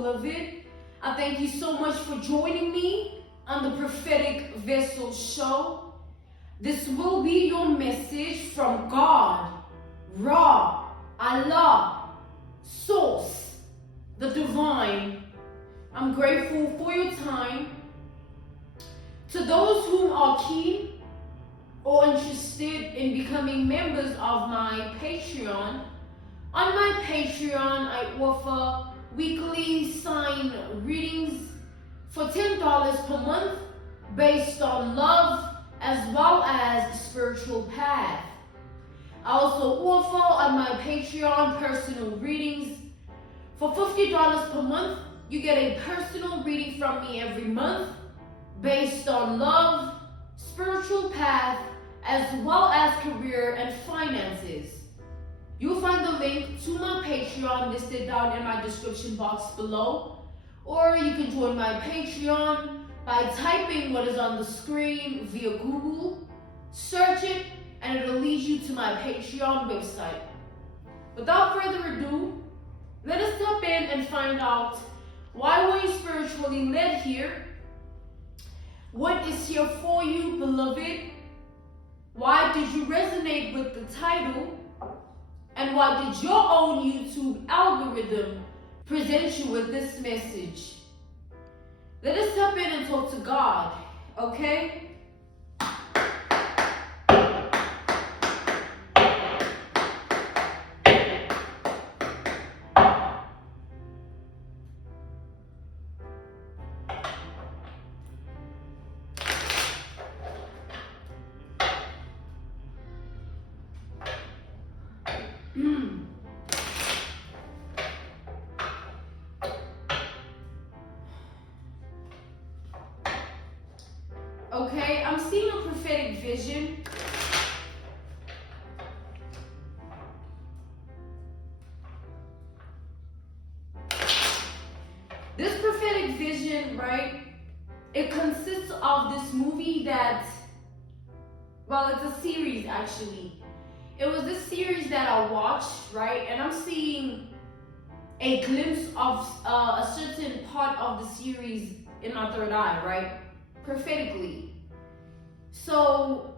beloved. I thank you so much for joining me on the Prophetic Vessel Show. This will be your message from God, Ra, Allah, Source, the Divine. I'm grateful for your time. To those who are keen or interested in becoming members of my Patreon, on my Patreon I offer weekly sign readings for $10 per month based on love as well as spiritual path. I also offer on my Patreon personal readings. For $50 per month, you get a personal reading from me every month based on love, spiritual path, as well as career and finances. You'll find the link to my Patreon listed down in my description box below, or you can join my Patreon by typing what is on the screen via Google, search it, and it'll lead you to my Patreon website. Without further ado, let us jump in and find out why were you spiritually led here? What is here for you, beloved? Why did you resonate with the title? And why did your own YouTube algorithm present you with this message? Let us jump in and talk to God, okay? Okay, I'm seeing a prophetic vision. This prophetic vision, right, it consists of this movie that, well, it's a series actually. It was this series that I watched, right, and I'm seeing a glimpse of a certain part of the series in my third eye, right, prophetically. So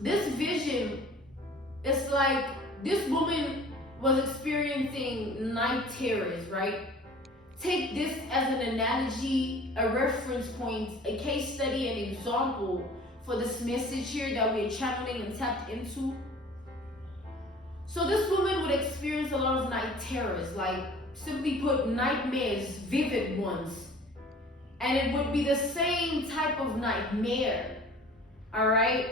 this vision, it's like this woman was experiencing night terrors, right? Take this as an analogy, a reference point, a case study, an example for this message here that we're channeling and tapped into. So this woman would experience a lot of night terrors, like simply put, nightmares, vivid ones. And it would be the same type of nightmare, all right?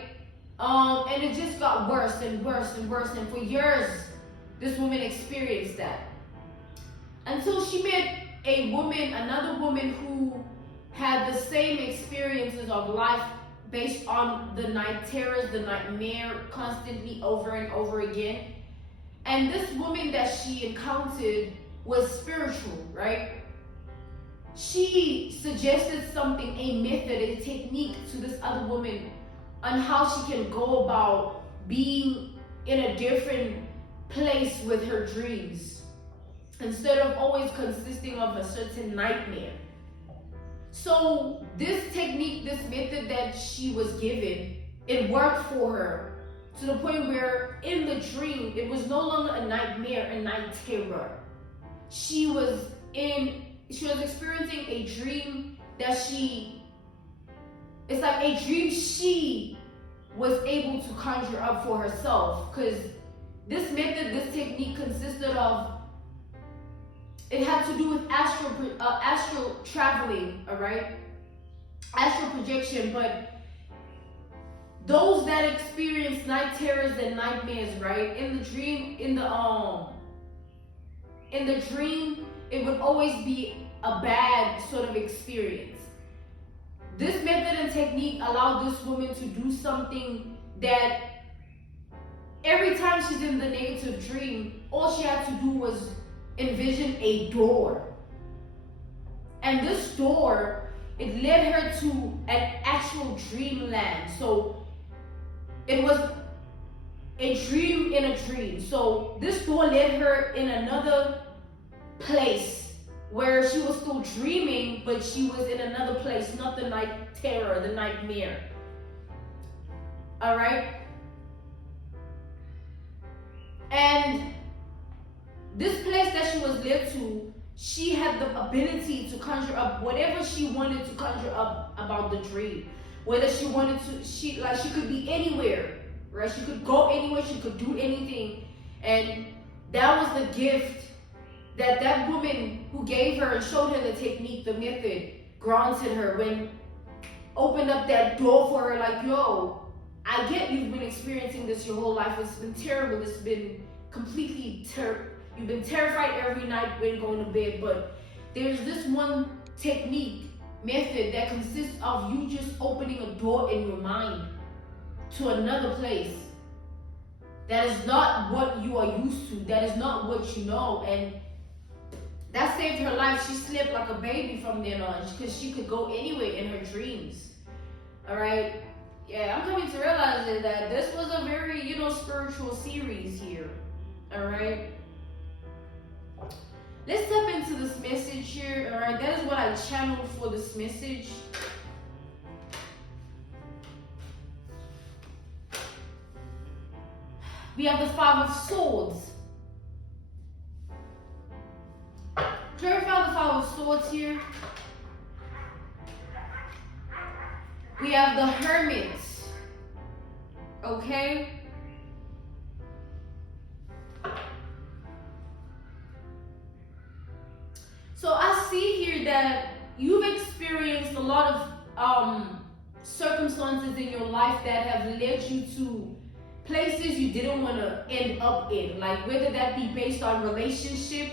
And it just got worse and worse and worse. And for years, this woman experienced that. Until she met a woman, another woman who had the same experiences of life based on the night terrors, the nightmare constantly over and over again. And this woman that she encountered was spiritual, right? She suggested something, a method, a technique to this other woman on how she can go about being in a different place with her dreams instead of always consisting of a certain nightmare. So this technique, this method that she was given, it worked for her to the point where in the dream, it was no longer a nightmare, a night terror. She was experiencing a dream that it's like a dream she was able to conjure up for herself, because this method, this technique consisted of, it had to do with astral traveling, all right? Astral projection, but those that experience night terrors and nightmares, right? In the dream, it would always be a bad sort of experience. This method and technique allowed this woman to do something that every time she's in the negative dream, all she had to do was envision a door. And this door, it led her to an actual dreamland. So it was a dream in a dream. So this door led her in another place where she was still dreaming, but she was in another place, not the night terror, the nightmare. All right? And this place that she was led to, she had the ability to conjure up whatever she wanted to conjure up about the dream. Whether she wanted to, she could be anywhere, right? She could go anywhere, she could do anything. And that was the gift that that woman who gave her and showed her the technique, the method, granted her, when opened up that door for her, like, yo, I get you've been experiencing this your whole life. It's been terrible. It's been completely you've been terrified every night when going to bed, but there's this one technique, method that consists of you just opening a door in your mind to another place that is not what you are used to, that is not what you know. And that saved her life. She slept like a baby from then on because she could go anywhere in her dreams. All right? Yeah, I'm coming to realize that this was a very, spiritual series here. All right? Let's step into this message here. All right? That is what I channeled for this message. We have the Five of Swords. Clarify the Five of Swords here. We have the Hermit. Okay? So I see here that you've experienced a lot of circumstances in your life that have led you to places you didn't want to end up in, like whether that be based on relationship.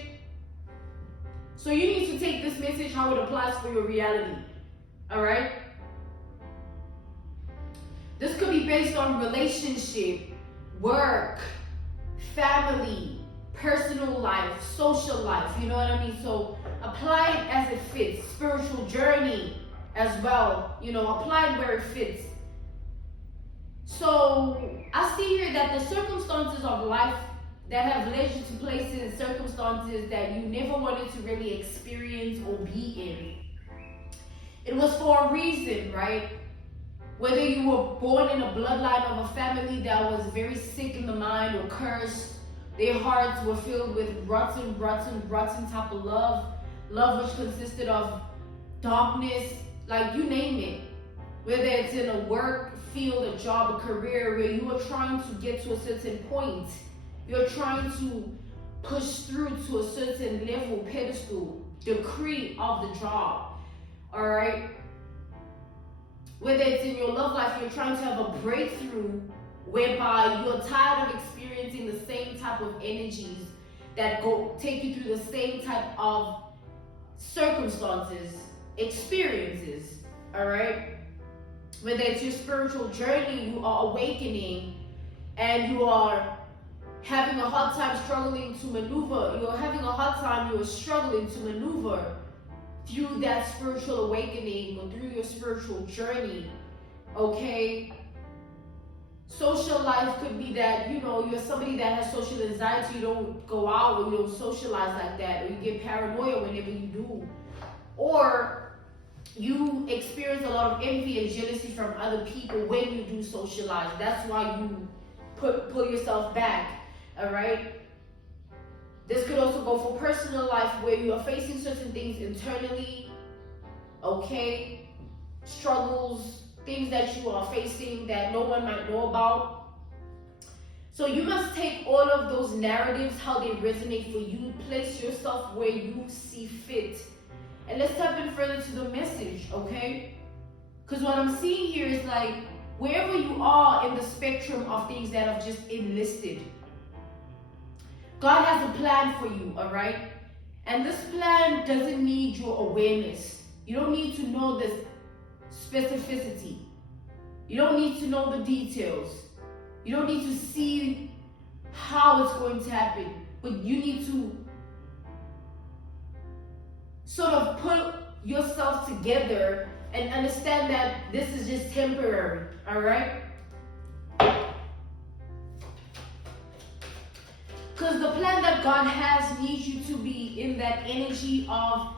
So you need to take this message how it applies for your reality. All right? This could be based on relationship, work, family, personal life, social life, you know what I mean? So apply it as it fits. Spiritual journey as well, apply it where it fits. So I see here that the circumstances of life that have led you to places, circumstances that you never wanted to really experience or be in, it was for a reason, right? Whether you were born in a bloodline of a family that was very sick in the mind or cursed, their hearts were filled with rotten type of love which consisted of darkness, like you name it. Whether it's in a work field, a job, a career, where you are trying to get to a certain point, you're trying to push through to a certain level, pedestal, decree of the job, all right? Whether it's in your love life, you're trying to have a breakthrough whereby you're tired of experiencing the same type of energies that take you through the same type of circumstances, experiences, all right? Whether it's your spiritual journey, you are awakening and you are having a hard time struggling to maneuver, you're struggling to maneuver through that spiritual awakening or through your spiritual journey, okay? Social life could be that, you're somebody that has social anxiety, you don't go out or you don't socialize like that, or you get paranoia whenever you do. Or you experience a lot of envy and jealousy from other people when you do socialize. That's why you pull yourself back, all right? This could also go for personal life where you are facing certain things internally, okay? Struggles, things that you are facing that no one might know about. So you must take all of those narratives, how they resonate for you, place yourself where you see fit. And let's tap in further to the message, okay? Because what I'm seeing here is like, wherever you are in the spectrum of things that I've just enlisted, God has a plan for you, all right? And this plan doesn't need your awareness. You don't need to know the specificity. You don't need to know the details. You don't need to see how it's going to happen. But you need to sort of put yourself together and understand that this is just temporary, all right? Because the plan that God has needs you to be in that energy of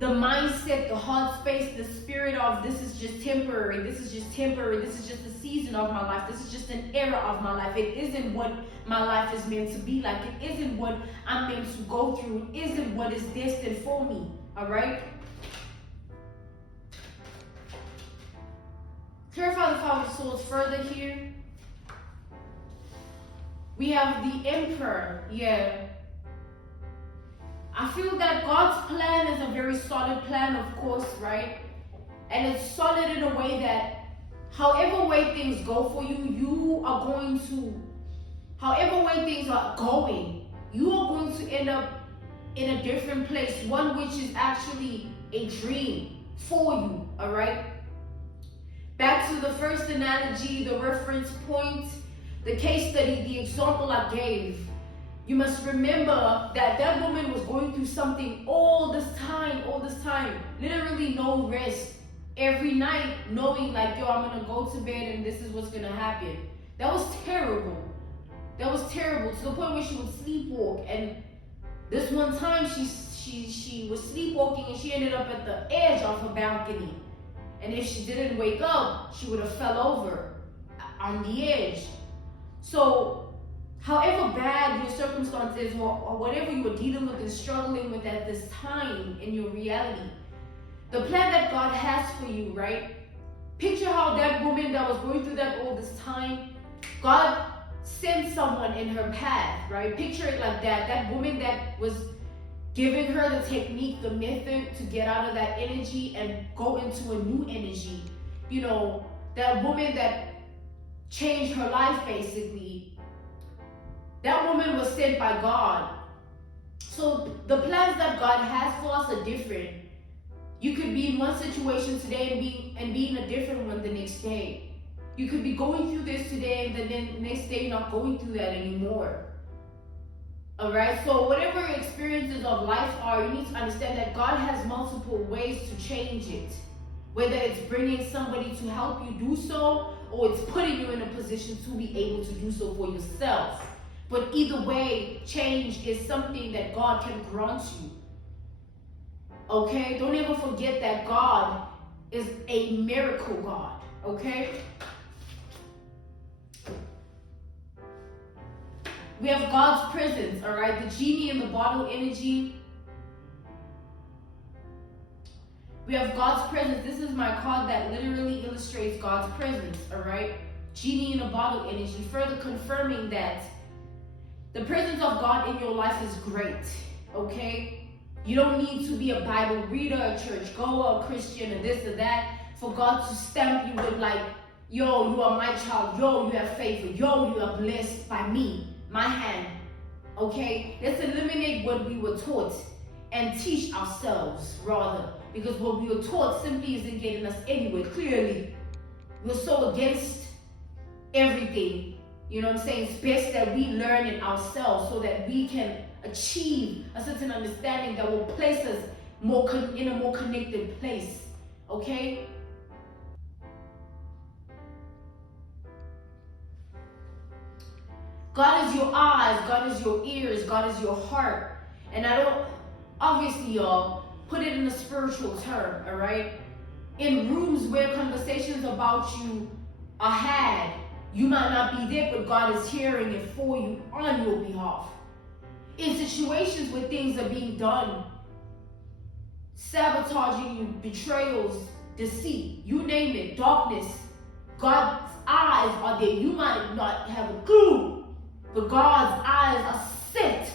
the mindset, the heart space, the spirit of this is just temporary, this is just temporary, this is just a season of my life, this is just an era of my life. It isn't what my life is meant to be like. It isn't what I'm meant to go through. It isn't what is destined for me. All right? Clarify the Five of Swords further here. We have the Emperor. Yeah. I feel that God's plan is a very solid plan, of course, right? And it's solid in a way that however way things go for you, you are going to, however way things are going, you are going to end up in a different place, one which is actually a dream for you, all right? Back to the first analogy, the reference point, the case study, the example I gave. You must remember that that woman was going through something all this time, literally no rest. Every night knowing like, yo, I'm gonna go to bed and this is what's gonna happen. That was terrible. That was terrible to the point where she would sleepwalk. And this one time she was sleepwalking and she ended up at the edge of her balcony. And if she didn't wake up, she would have fell over on the edge. So however bad your circumstance is or whatever you were dealing with and struggling with at this time in your reality, the plan that God has for you, right? Picture how that woman that was going through that all this time, God sent someone in her path, right? Picture it like that. That woman that was giving her the technique, the method to get out of that energy and go into a new energy. You know, that woman that changed her life basically. That woman was sent by God. So the plans that God has for us are different. You could be in one situation today and be in a different one the next day. You could be going through this today and then the next day not going through that anymore. All right, so whatever your experiences of life are, you need to understand that God has multiple ways to change it. Whether it's bringing somebody to help you do so, or it's putting you in a position to be able to do so for yourself. But either way, change is something that God can grant you. Okay? Don't ever forget that God is a miracle God. Okay? We have God's presence, all right? The genie in the bottle energy. We have God's presence. This is my card that literally illustrates God's presence, all right? Genie in a bottle energy, further confirming that the presence of God in your life is great, okay? You don't need to be a Bible reader, a church goer, a Christian, or this or that for God to stamp you with like, yo, you are my child, yo, you have favor, yo, you are blessed by me, my hand, okay? Let's eliminate what we were taught and teach ourselves rather, because what we were taught simply isn't getting us anywhere. Clearly, we're so against everything. You know what I'm saying? It's best that we learn it ourselves so that we can achieve a certain understanding that will place us in a more connected place. Okay? God is your eyes, God is your ears, God is your heart. And I don't, obviously y'all, put it in a spiritual term, all right? In rooms where conversations about you are had, you might not be there, but God is hearing it for you on your behalf. In situations where things are being done, sabotaging you, betrayals, deceit, you name it, darkness, God's eyes are there. You might not have a clue, but God's eyes are set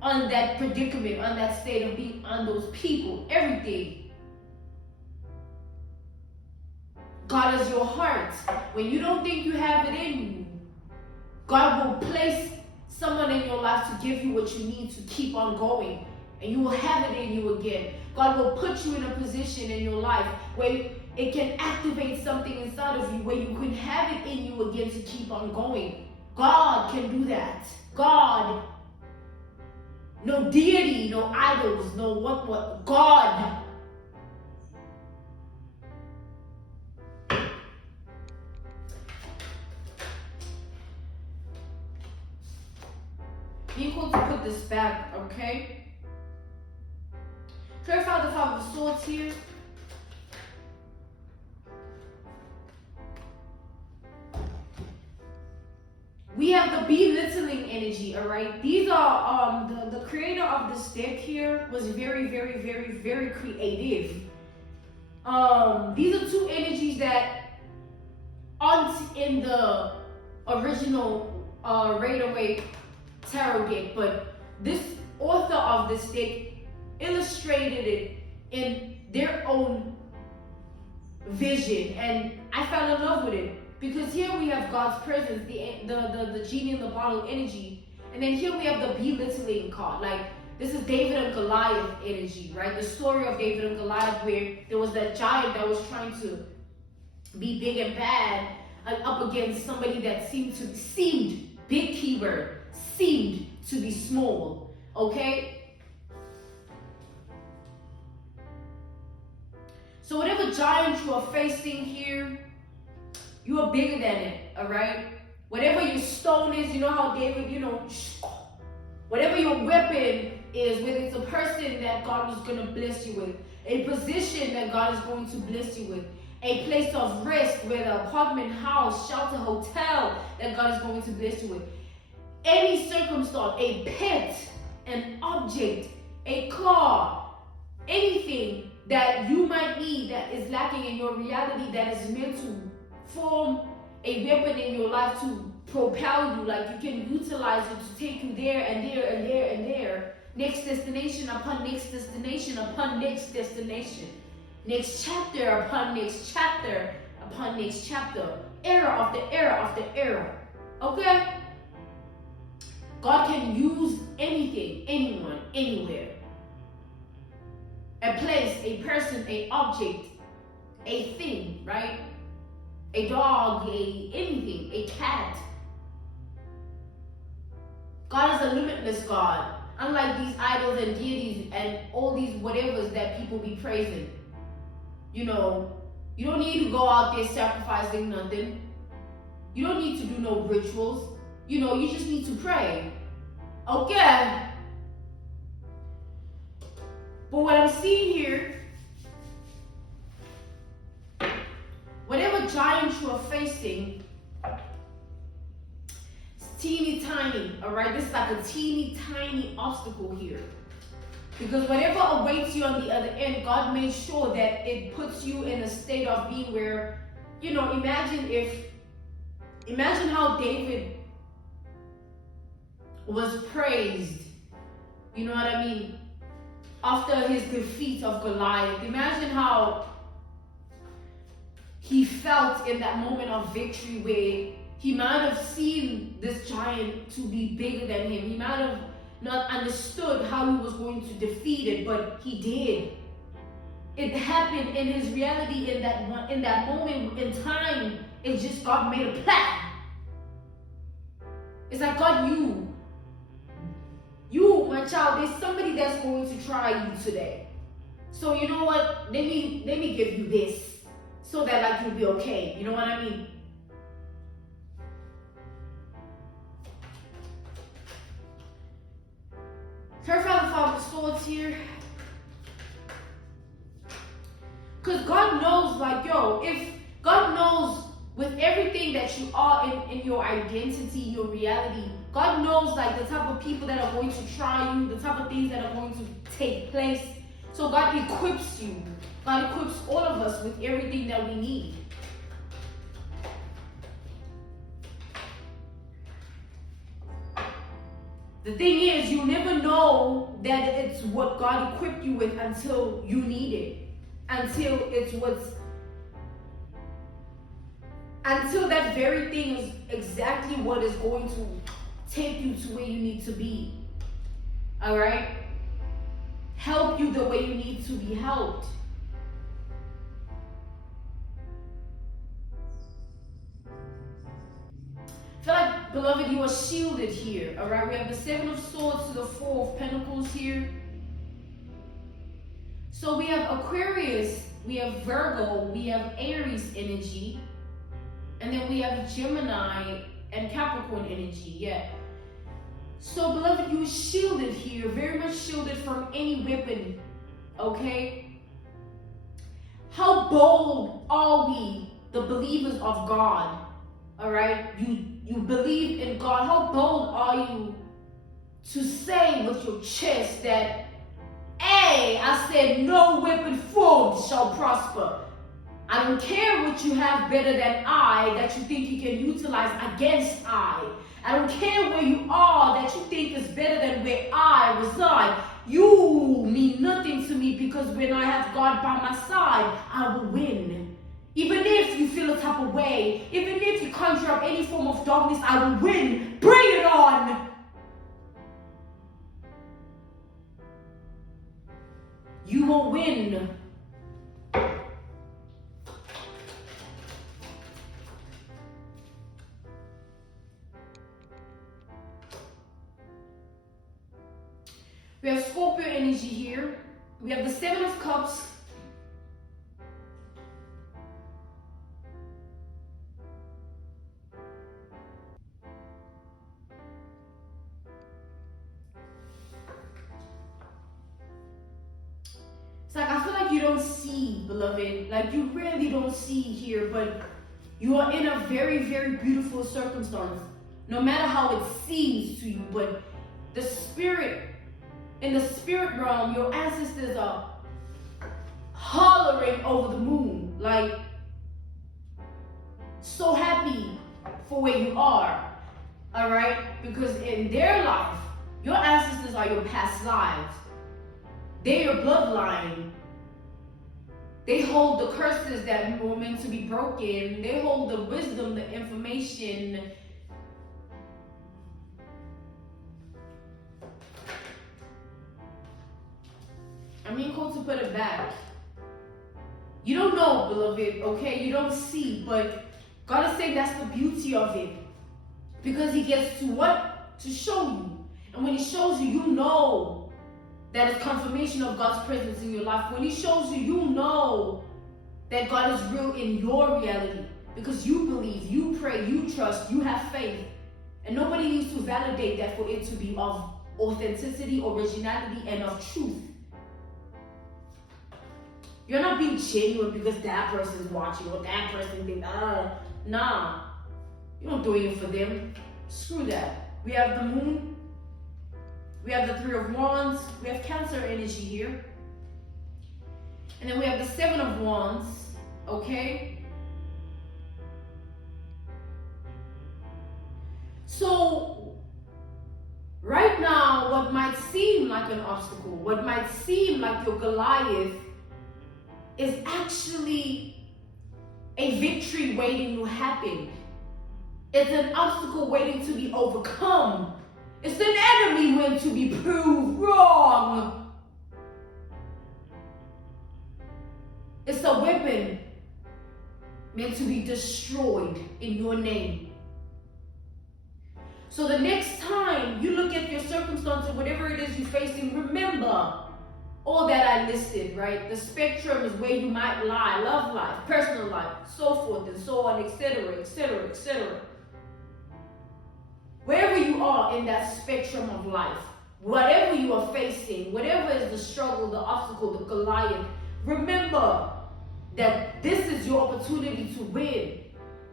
on that predicament, on that state of being, on those people, everything. God is your heart. When you don't think you have it in you, God will place someone in your life to give you what you need to keep on going. And you will have it in you again. God will put you in a position in your life where it can activate something inside of you, where you can have it in you again to keep on going. God can do that. God. No deity, no idols, no what. God. Equal to put this back, okay? Five of Swords here. We have the belittling energy, all right? These are, the creator of this deck here was very, very, very, very creative. These are two energies that aren't in the original Rider-Waite tarot deck, but this author of this deck illustrated it in their own vision, and I fell in love with it. Because here we have God's presence, the genie in the bottle energy. And then here we have the belittling card. Like, this is David and Goliath energy, right? The story of David and Goliath, where there was that giant that was trying to be big and bad up against somebody that seemed, big keyword, seemed to be small, okay? So whatever giant you are facing here, you are bigger than it, all right? Whatever your stone is, you know how David, whatever your weapon is, whether it's a person that God is going to bless you with, a position that God is going to bless you with, a place of rest, whether apartment, house, shelter, hotel that God is going to bless you with, any circumstance, a pet, an object, a car, anything that you might need that is lacking in your reality that is meant to form a weapon in your life to propel you, like you can utilize it to take you there and there and there and there. Next destination upon next destination upon next destination. Next chapter upon next chapter upon next chapter. Era after era after era. Okay? God can use anything, anyone, anywhere. A place, a person, a object, a thing, right? A dog, anything, a cat. God is a limitless God. Unlike these idols and deities and all these whatevers that people be praising. You don't need to go out there sacrificing nothing. You don't need to do no rituals. You just need to pray. Okay. But what I'm seeing here, whatever giant you are facing, it's teeny tiny, all right? This is like a teeny tiny obstacle here. Because whatever awaits you on the other end, God made sure that it puts you in a state of being where, imagine how David was praised, you know what I mean? After his defeat of Goliath. Imagine how he felt in that moment of victory where he might have seen this giant to be bigger than him. He might have not understood how he was going to defeat it, but he did. It happened in his reality in that moment in time. It's just God made a plan. It's like God knew. You, my child, there's somebody that's going to try you today. So you know what? Let me give you this so that you'll be okay. You know what I mean? Her Father Swords here. Because God knows, if God knows with everything that you are in your identity, your reality, God knows the type of people that are going to try you, the type of things that are going to take place. So God equips you. God equips all of us with everything that we need. The thing is, you never know that it's what God equipped you with until you need it. Until that very thing is exactly what is going to take you to where you need to be. All right? Help you the way you need to be helped. I feel like, beloved, you are shielded here. All right? We have the Seven of Swords to the Four of Pentacles here. So we have Aquarius, we have Virgo, we have Aries energy, and then we have Gemini and Capricorn energy. Yeah. So, beloved, you are shielded here, very much shielded from any weapon, okay? How bold are we, the believers of God? All right, you believe in God. How bold are you to say with your chest that, hey, I said no weapon formed shall prosper. I don't care what you have better than I that you think you can utilize against I. I don't care where you are that you think is better than where I reside. You mean nothing to me, because when I have God by my side, I will win. Even if you feel a type of way, even if you conjure up any form of darkness, I will win. Bring it on. You will win. We have Scorpio energy here. We have the Seven of Cups. It's like, I feel like you don't see, beloved. Like, you really don't see here, but you are in a very, very beautiful circumstance. No matter how it seems to you, but the spirit, in the spirit realm, your ancestors are hollering over the moon, like so happy for where you are, all right? Because in their life, your ancestors are your past lives. They're your bloodline. They hold the curses that were meant to be broken. They hold the wisdom, the information. I mean, called to put it back. You don't know, beloved, okay? You don't see, but God is saying that's the beauty of it. Because he gets to what? To show you. And when he shows you, you know that it's confirmation of God's presence in your life. When he shows you, you know that God is real in your reality. Because you believe, you pray, you trust, you have faith. And nobody needs to validate that for it to be of authenticity, originality, and of truth. You're not being genuine because that person's watching or that person thinks, nah. You're not doing it for them. Screw that. We have the moon. We have the Three of Wands. We have Cancer energy here. And then we have the Seven of Wands. Okay? So, right now, what might seem like an obstacle, what might seem like your Goliath, is actually a victory waiting to happen. It's an obstacle waiting to be overcome. It's an enemy waiting to be proved wrong. It's a weapon meant to be destroyed in your name. So the next time you look at your circumstance or whatever it is you're facing, remember all that I listed, right? The spectrum is where you might lie, love life, personal life, so forth and so on, etc., etc., etc. Wherever you are in that spectrum of life, whatever you are facing, whatever is the struggle, the obstacle, the Goliath, remember that this is your opportunity to win.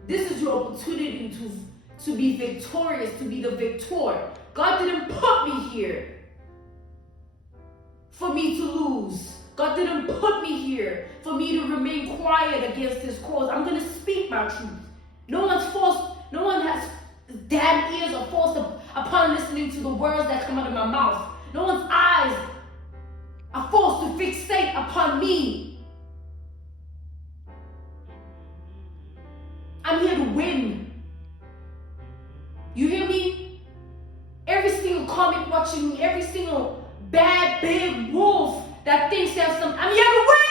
This is your opportunity to be victorious, to be the victor. God didn't put me here for me to lose. God didn't put me here for me to remain quiet against his cause. I'm going to speak my truth. No one has damn ears are forced upon listening to the words that come out of my mouth. No one's eyes are forced to fixate upon me. I'm here to win. You hear me? Every single comment watching me, every single bad big wolf that thinks they have something, I'm here to win!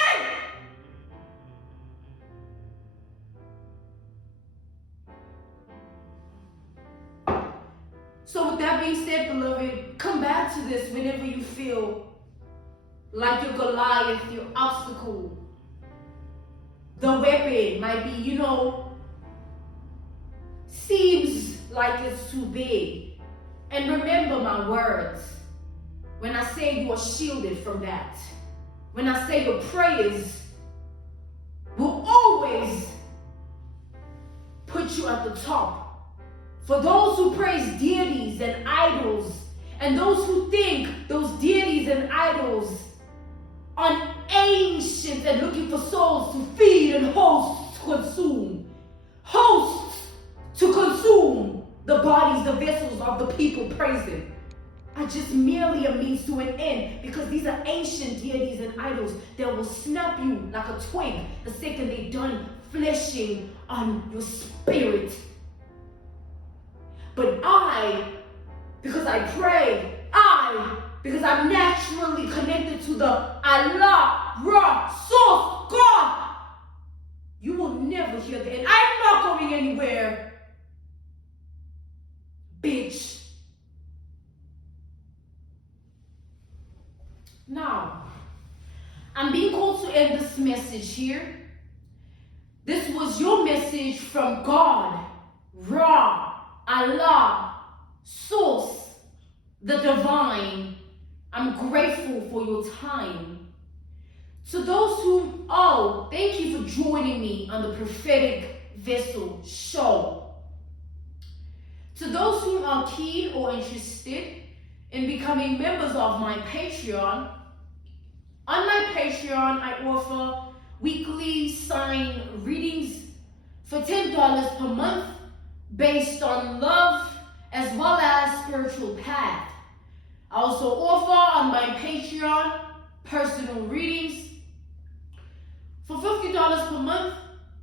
So with that being said, beloved, come back to this whenever you feel like your Goliath, your obstacle, the weapon might be, seems like it's too big. And remember my words when I say you are shielded from that. When I say your prayers always put you at the top. For those who praise deities and idols, and those who think those deities and idols are ancient and looking for souls to feed and hosts to consume. Hosts to consume the bodies, the vessels of the people praising. Are just merely a means to an end, because these are ancient deities and idols that will snap you like a twig the second they're done fleshing on your spirit. But because I pray, because I'm naturally connected to the Allah, Ra, Source, God, you will never hear the end. I'm not going anywhere, bitch. Now, I'm being called to end this message here. This was your message from God, Ra, Allah, Source, the Divine. I'm grateful for your time. To those who, thank you for joining me on the Prophetic Vessel Show. To those who are keen or interested in becoming members of my Patreon, on my Patreon, I offer weekly sign readings for $10 per month based on love as well as spiritual path. I also offer on my Patreon personal readings. For $50 per month,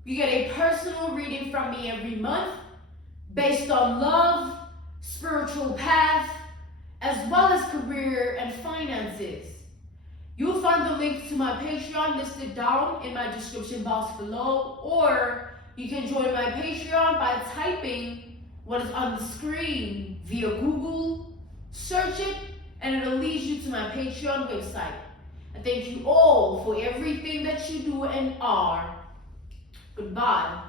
you get a personal reading from me every month based on love, spiritual path, as well as career and finances. You'll find the link to my Patreon listed down in my description box below, or you can join my Patreon by typing what is on the screen via Google, search it, and it'll lead you to my Patreon website. I thank you all for everything that you do and are. Goodbye.